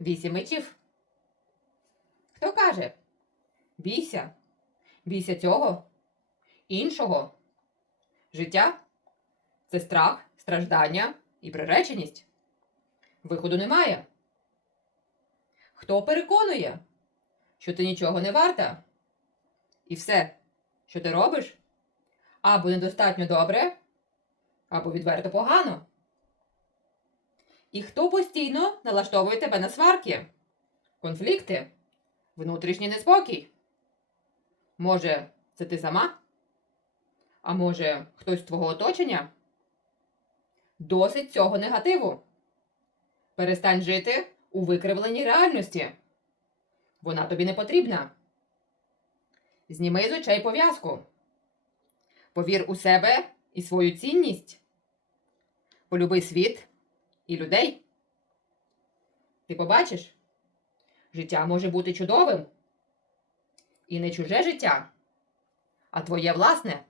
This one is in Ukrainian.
Вісім мечів. Хто каже? Бійся. Бійся цього, іншого. Життя це страх, страждання і приреченість. Виходу немає. Хто переконує, що ти нічого не варта? І все, що ти робиш, або недостатньо добре, або відверто погано. І хто постійно налаштовує тебе на сварки, конфлікти, внутрішній неспокій? Може, це ти сама? А може, хтось з твого оточення? Досить цього негативу. Перестань жити у викривленій реальності. Вона тобі не потрібна. Зніми з очей пов'язку. Повір у себе і свою цінність. Полюби світ і людей. Ти побачиш, життя може бути чудовим. І не чуже життя, а твоє власне.